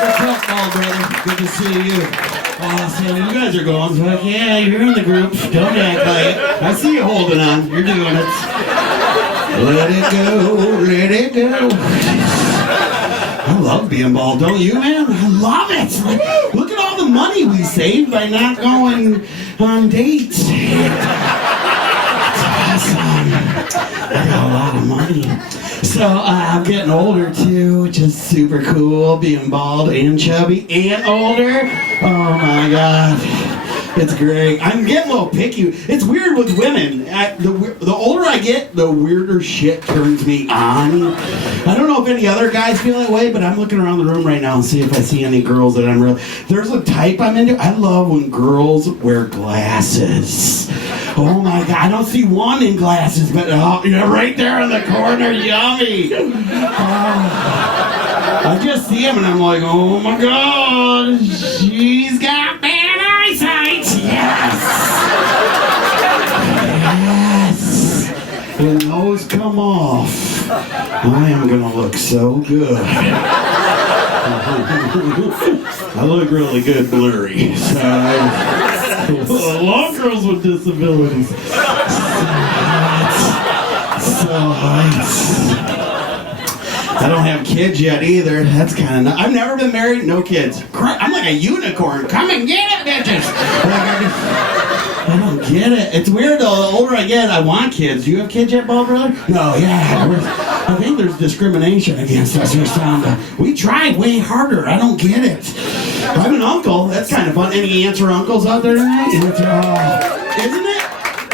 What's up, bald brother? Good to see you. Awesome. You guys are going. So like, yeah, you're in the group. Don't act like it. I see you holding on. You're doing it. Let it go. Let it go. I love being bald, don't you, man? I love it. Like, look at all the money we saved by not going on dates. It's awesome. I got a lot of money. So I'm getting older too, which is super cool, being bald and chubby and older. Oh my God. It's great. I'm getting a little picky. It's weird with women. The older I get, the weirder shit turns me on. I don't know if any other guys feel that way, but I'm looking around the room right now and see if I see any girls that I'm really... There's a type I'm into. I love when girls wear glasses. Oh my God, I don't see one in glasses, but right there in the corner, yummy. I just see him and I'm like, oh my God, she's got bad eyesight. Yes. Yes. When those come off, I am gonna look so good. I look really good blurry. So long girls with disabilities. So I don't have kids yet either. That's kind of... I've never been married, no kids. I'm like a unicorn. Come and get it, bitches. I don't get it. It's weird though. The older I get, I want kids. Do you have kids yet, bald brother? No, yeah. I think there's discrimination against us or something. We tried way harder. I don't get it. I have an uncle. That's kind of fun. Any aunts or uncles out there tonight? Isn't it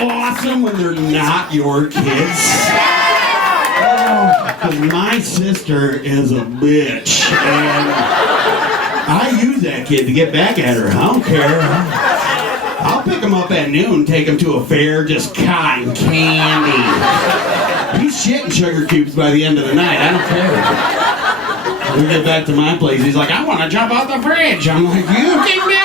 awesome when they're not your kids? Because my sister is a bitch, and I use that kid to get back at her. I don't care. I'll pick him up at noon, take him to a fair, just cotton candy. He's shitting sugar cubes by the end of the night. I don't care. We get back to my place. He's like, I want to jump out the fridge. I'm like, you can do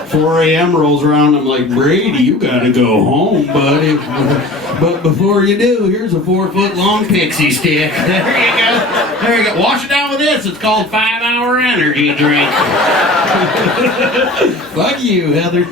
it. 4 a.m. rolls around. I'm like, Brady, you got to go home, buddy. But before you do, here's a 4-foot-long pixie stick. There you go. There you go. Wash it down with this. It's called 5-hour energy drink. Fuck you, Heather.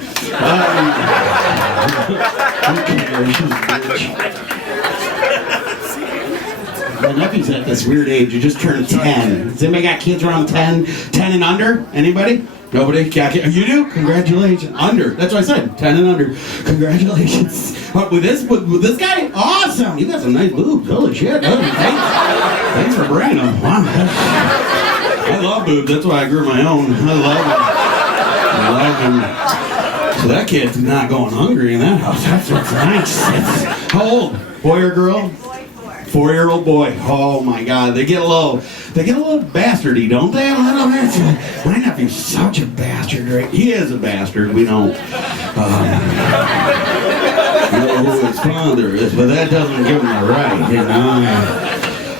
My nephew's at this weird age. He just turned 10. Has anybody got kids around 10? 10 and under? Anybody? Nobody? You do? Congratulations. Under. That's what I said. 10 and under. Congratulations. But with this guy? Awesome. You got some nice boobs. Holy shit. Thanks for bringing them. Wow. I love boobs. That's why I grew my own. I love them. So that kid's not going hungry in that house. That's what's nice. How old? Boy or girl? 4-year-old boy. Oh my God, they get a little bastardy, don't they? My nephew's such a bastard, right? He is a bastard. We don't know who his father is, but that doesn't give him the right, you know.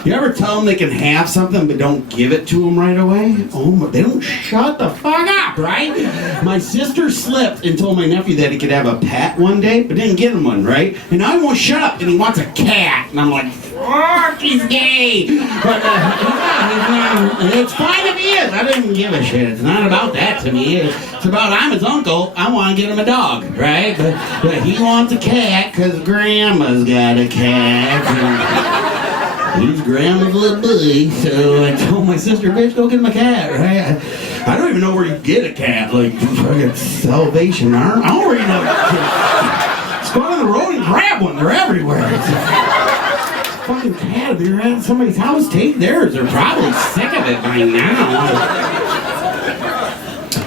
You ever tell them they can have something but don't give it to them right away? Oh, they don't shut the fuck up, right? My sister slipped and told my nephew that he could have a pet one day, but didn't get him one, right? And now he won't shut up and he wants a cat. And I'm like, fuck, he's gay. But he's not. It's fine if he is. I didn't give a shit. It's not about that to me. It's about I'm his uncle. I want to get him a dog, right? But he wants a cat because grandma's got a cat. He's grandma's little boy, so I told my sister, bitch, go get him a cat, right? I don't even know where you get a cat, like fucking Salvation Army. I don't know where you know. Just go on the road and grab one. They're everywhere. It's a fucking cat. If you're at somebody's house, take theirs. They're probably sick of it by now.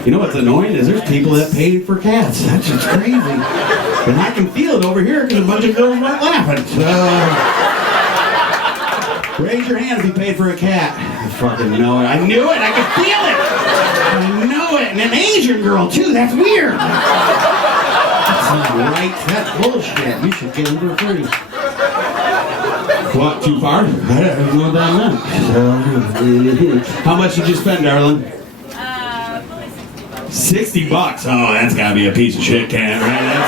You know what's annoying is there's people that paid for cats. That's just crazy. And I can feel it over here because a bunch of girls weren't laughing. So. Raise your hand if you paid for a cat. I fucking know it. I knew it. I could feel it. I know it. And an Asian girl, too. That's weird. That's not right. That's bullshit. You should get them for free. What, too far? I don't know what that meant. How much did you spend, darling? Probably $60. Oh, that's gotta be a piece of shit cat, right?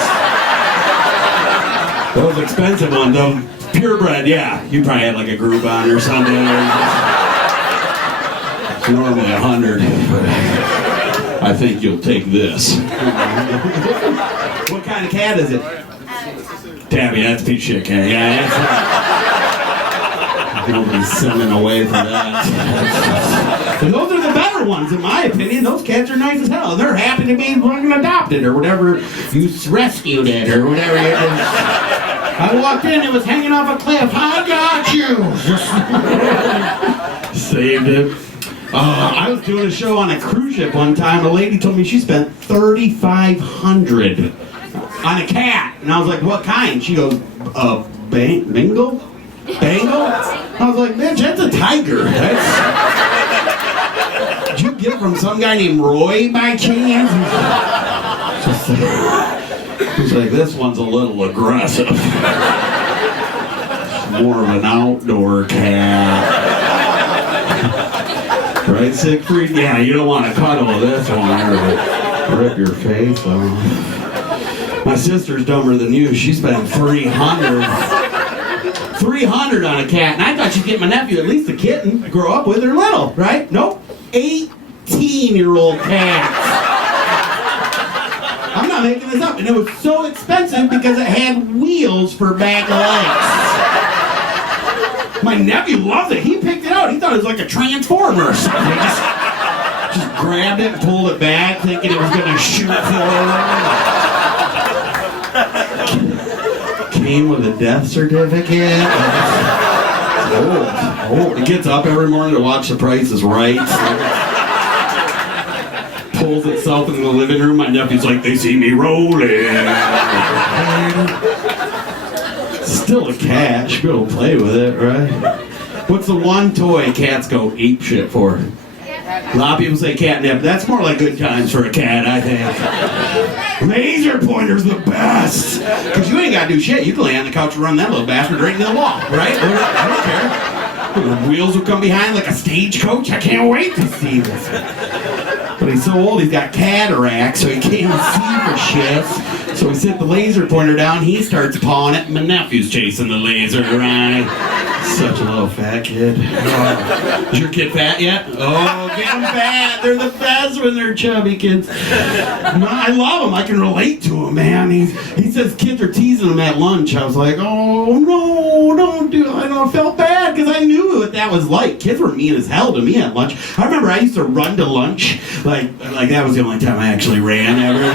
Those expensive ones, though. Purebred, yeah. You probably had like a Groupon or something. normally 100, but I think you'll take this. What kind of cat is it? Tabby, that's a piece of shit cat. Yeah, that's nobody's sending away for that. And those are the better ones, in my opinion. Those cats are nice as hell. They're happy to be fucking adopted or whatever. You rescued it or whatever it is. I walked in, it was hanging off a cliff. I got you. Saved it. I was doing a show on a cruise ship one time. A lady told me she spent $3,500 on a cat. And I was like, what kind? She goes, Bengal? Bengal? I was like, bitch, that's a tiger. Did you get it from some guy named Roy by chance? He's like, this one's a little aggressive. It's more of an outdoor cat. Right, Siegfried? Yeah, you don't want to cuddle with this one or rip your face off. My sister's dumber than you. She spent $300 on a cat, and I thought she'd get my nephew at least a kitten to grow up with her little, right? Nope, 18-year-old cats. I'm not making this up, and it was so expensive because it had wheels for back legs. My nephew loved it. He picked it out. He thought it was like a transformer or something. He just grabbed it and pulled it back, thinking it was going to shoot forward. Came with a death certificate. Old. It gets up every morning to watch The Price is Right. Pulls itself in the living room. My nephew's like, they see me rolling. Still a cat. Should be able to play with it, right? What's the one toy cats go ape shit for? A lot of people say catnip. That's more like good times for a cat, I think. Laser pointer's the best. Because you ain't got to do shit. You can lay on the couch and run that little bastard right into the wall, right? I don't care. The wheels will come behind like a stagecoach. I can't wait to see this. But he's so old, he's got cataracts, so he can't even see for shit. So we sit the laser pointer down, he starts pawing it, and my nephew's chasing the laser around. Such a little fat kid. Is your kid fat yet? Oh, get them fat. They're the best when they're chubby kids. No, I love them. I can relate to him, man. He says kids are teasing him at lunch. I was like, oh, no, don't do it. I felt bad because I knew what that was like. Kids were mean as hell to me at lunch. I remember I used to run to lunch. Like that was the only time I actually ran ever.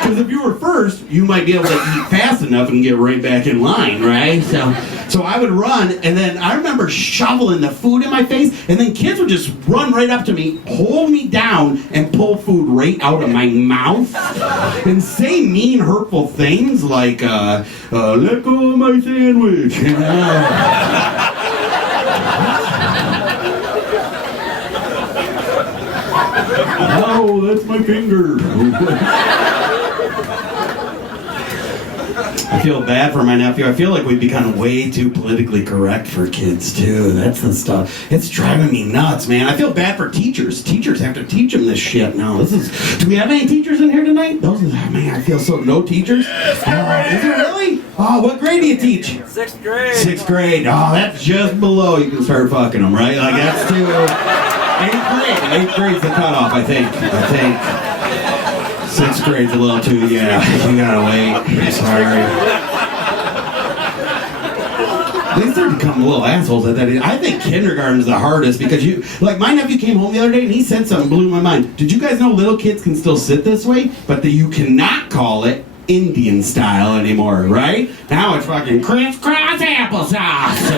Because if you were first, you might be able to eat fast enough and get right back in line, right? So I would run, and then I remember shoveling the food in my face, and then kids would just run right up to me, hold me down, and pull food right out of my mouth, and say mean, hurtful things like, let go of my sandwich, you know? Oh, that's my finger. I feel bad for my nephew. I feel like we've become way too politically correct for kids, too. That's the stuff. It's driving me nuts, man. I feel bad for teachers. Teachers have to teach them this shit now. Do we have any teachers in here tonight? Man, I feel so... No teachers? Is it really? Oh, what grade do you teach? 6th grade. 6th grade. Oh, that's just below. You can start fucking them, right? Like, that's too... 8th grade. 8th grade's the cutoff, I think. 6th grade's a little too, yeah, you gotta wait. I'm sorry. They start to become little assholes at that age. I think kindergarten is the hardest because like my nephew came home the other day and he said something blew my mind. Did you guys know little kids can still sit this way, but that you cannot call it Indian style anymore, right? Now it's fucking crisscross applesauce.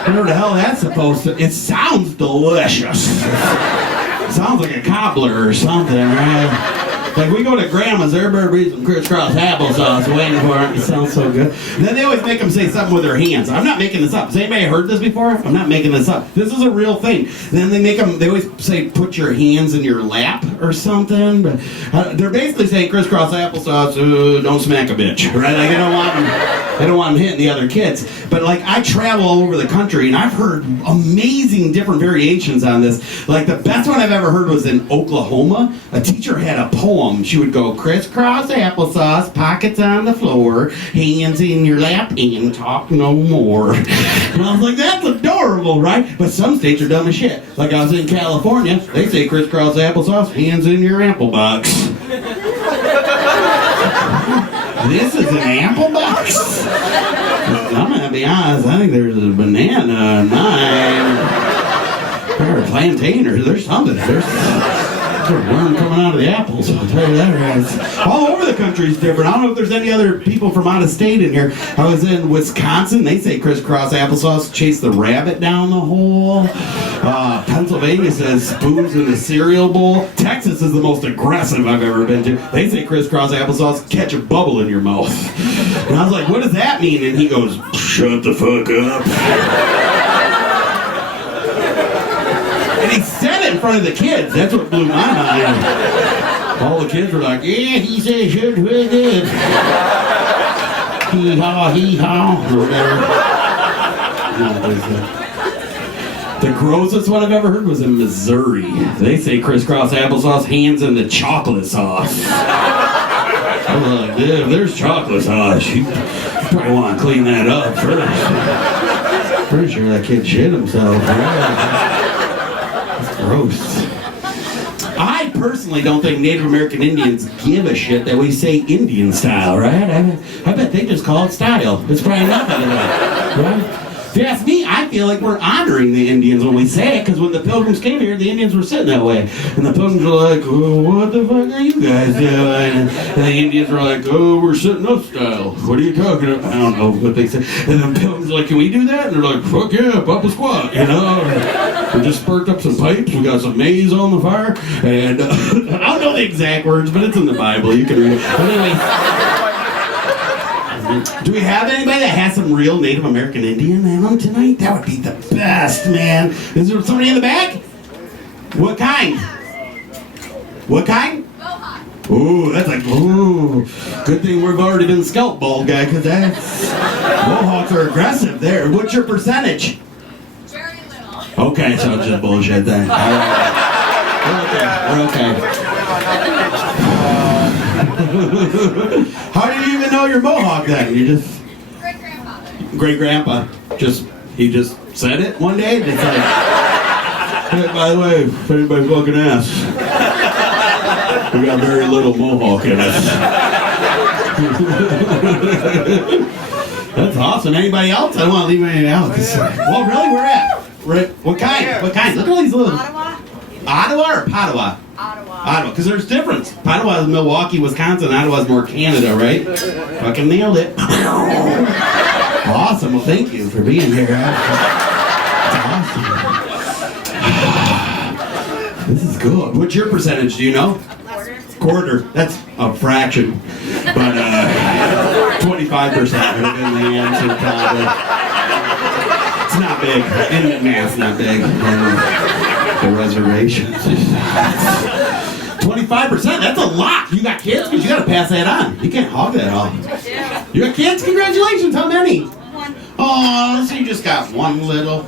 Whatever the hell that's supposed to... It sounds delicious. It sounds like a cobbler or something, right? Like we go to grandma's, everybody reads some crisscross applesauce waiting for it. It sounds so good. And then they always make them say something with their hands. I'm not making this up. Has anybody heard this before? I'm not making this up. This is a real thing. And then they always say put your hands in your lap or something. But they're basically saying crisscross applesauce, don't smack a bitch, right? Like they don't want them hitting the other kids. But like I travel all over the country and I've heard amazing different variations on this. Like the best one I've ever heard was in Oklahoma. A teacher had a poem home. She would go crisscross applesauce, pockets on the floor, hands in your lap, and talk no more. And I was like, that's adorable, right? But some states are dumb as shit. Like I was in California, they say crisscross applesauce, hands in your apple box. This is an apple box? I'm gonna be honest, I think there's a banana in mine. Or a plantain, or there's something. There's a worm coming out of the apples, I'll tell you that, guys. All over the country is different. I don't know if there's any other people from out of state in here. I was in Wisconsin, they say crisscross applesauce, chase the rabbit down the hole. Pennsylvania says spoons in the cereal bowl. Texas is the most aggressive I've ever been to. They say crisscross applesauce, catch a bubble in your mouth. And I was like, what does that mean? And he goes, shut the fuck up. And he said it in front of the kids. That's what blew my mind. All the kids were like, yeah, he said shit really good. Hee-haw, hee-haw, or whatever. The grossest one I've ever heard was in Missouri. They say crisscross applesauce, hands in the chocolate sauce. I was like, dude, if there's chocolate sauce, you probably want to clean that up first. Pretty sure that kid shit himself. That's gross. I personally don't think Native American Indians give a shit that we say Indian style, right? I bet they just call it style. It's probably nothing of that, right? If you ask me, I feel like we're honoring the Indians when we say it, because when the Pilgrims came here, the Indians were sitting that way. And the Pilgrims were like, oh, what the fuck are you guys doing? And the Indians were like, oh, we're sitting up style. What are you talking about? I don't know what they said. And the Pilgrims were like, can we do that? And they're like, fuck yeah, Papa Squat, you know? We just sparked up some pipes, we got some maize on the fire, and I don't know the exact words, but it's in the Bible, you can read it. But anyway, do we have anybody that has some real Native American Indian in them tonight? That would be the best, man. Is there somebody in the back? What kind? What kind? Mohawk. Ooh, that's like, ooh. Good thing we've already been scalped, bald guy, because that's... Mohawks are aggressive there. What's your percentage? Very little. Okay, so it's just bullshit then. All right. We're okay. How do you even know you're Mohawk then? You just... Great-grandfather. Great-grandpa. He just said it one day? It's like, hey, by the way, if anybody fucking asks, we got very little Mohawk in us. That's awesome. Anybody else? I don't want to leave anybody out. Well, really, where at? What kind? What kind? Look at all these little... Ottawa. Ottawa or Padua? Ottawa. Because there's difference. Padua is Milwaukee, Wisconsin. Ottawa is more Canada, right? Fucking nailed it. Awesome. Well, thank you for being here. That's awesome. This is good. What's your percentage? Do you know? Quarter. That's a fraction. But 25% would have been the answer, probably. It's not big. And math's not big. The reservations. 25%, that's a lot. You got kids? Because you got to pass that on. You can't hog that all. You got kids? Congratulations. How many? One. Oh, so you just got one little.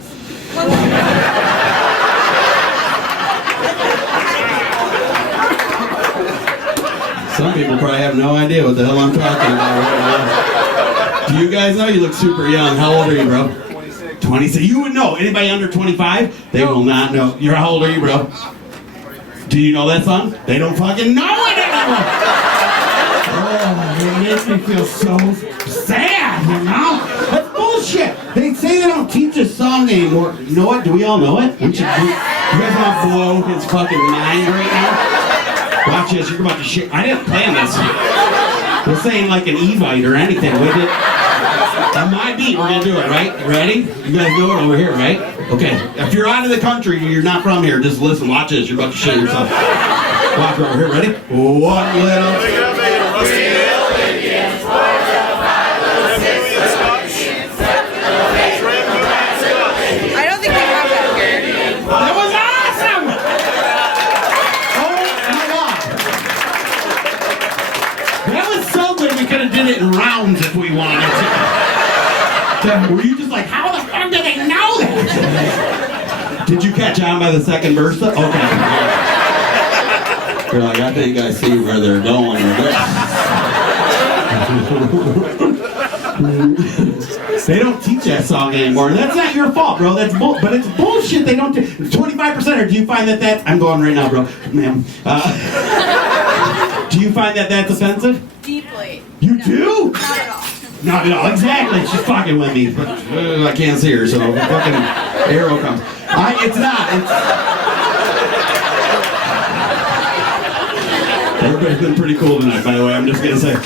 Some people probably have no idea what the hell I'm talking about right now. Do you guys know? You look super young. How old are you, bro? 26. You would know. Anybody under 25? They will not know. You're how old are you, bro? Do you know that song? They don't fucking know it anymore. Oh, it makes me feel so sad, you know? That's bullshit. They say they don't teach this song anymore. You know what? Do we all know it? You guys want to blow his fucking mind right now? Watch this. You're about to shit. I didn't plan this. This ain't like an Evite or anything, would it? On my beat, we're gonna do it, right? Ready? You guys do it over here, right? Okay. If you're out of the country, you're not from here, just listen, watch this. You're about to shit yourself. Watch over here, ready? One little... I don't think they have that here. That was awesome! Oh my god. That was so good, we could have did it in rounds if we wanted to. Were you just like, how the fuck did they know that? Did you catch on by the second verse? Okay. You're like, I think I see where they're going with this. They don't teach that song anymore. That's not your fault, bro. That's but it's bullshit. They don't. 25%. Or do you find that? I'm going right now, bro, ma'am. Do you find that that's offensive? Deeply. You do? Not at all. Not at all. Exactly. She's fucking with me, but I can't see her, so fucking arrow comes. It's not. Everybody's been pretty cool tonight, by the way. I'm just gonna say.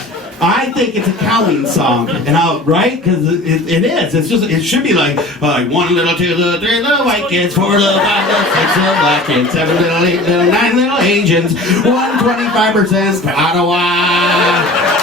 I think it's a cowing song, and right? Because it is. It's just. It should be like 1 little, 2 little, 3 little white kids, 4 little, 5 little, 6 little black kids, 7 little, 8 little, 9 little Asians, 125% to Ottawa.